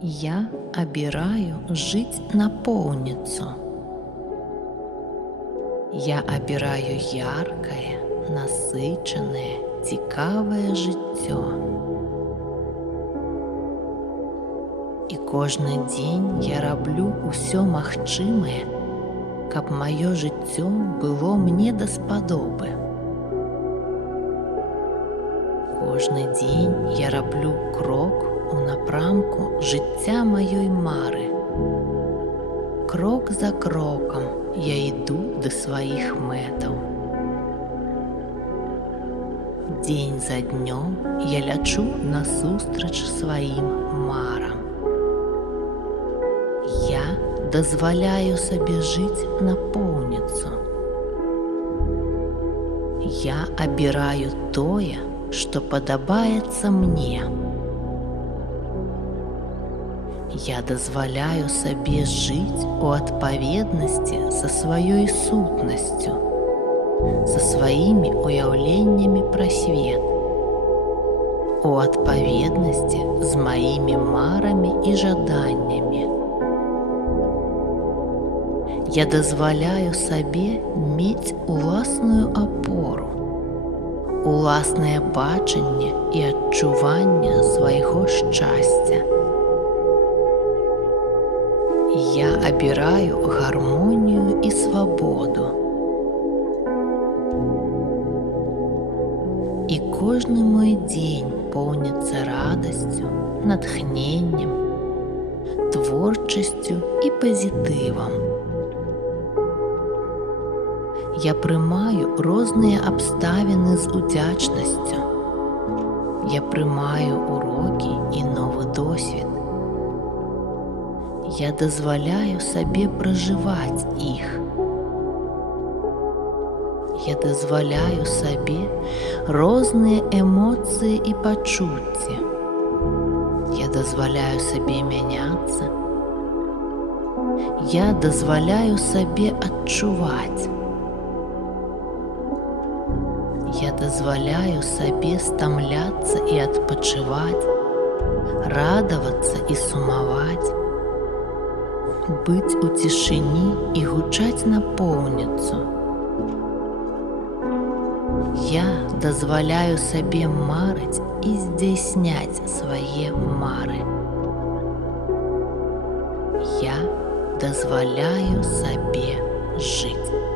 Я обираю жить напоўніцу. Я обираю яркае, насычанае, цікавае жыццё. І кожны дзень я раблю ўсё магчымае, каб маё жыццё было мне даспадобы. Кожны дзень я раблю крок у напрамку жыцця маёй мары. Крок за крокам я іду да сваіх мэтаў. Дзень за днём я лячу насустрач сваім марам. Я дазваляю сабе жыць напоўніцу. Я абіраю тое, што падабаецца мне. Я дазваляю сабе жыць у адпаведнасці са сваёй сутнасцю, са сваімі уяўленнямі пра свет, у адпаведнасці з маімі марамі і жаданнямі. Я дазваляю сабе мець уласную апору, уласнае бачанне і адчуванне свайго шчасця. Я абіраю гармонію і свабоду. І кожны мой дзень поўніцца радасцю, натхненнем, творчасцю і пазітывам. Я прымаю розныя абставіны з удзячнасцю. Я прымаю урокі і новы досвед. Я дазваляю сабе пражываць іх. Я дазваляю сабе розныя эмоцыі і пачуцці. Я дазваляю сабе мяняцца. Я дазваляю сабе адчуваць. Я дазваляю сабе стамляцца і адпачываць, радавацца і сумаваць, быць у цішыні і гучаць напоўніцу. Я дазваляю сабе марыць і здзяйсняць свае мары. Я дазваляю сабе жыць.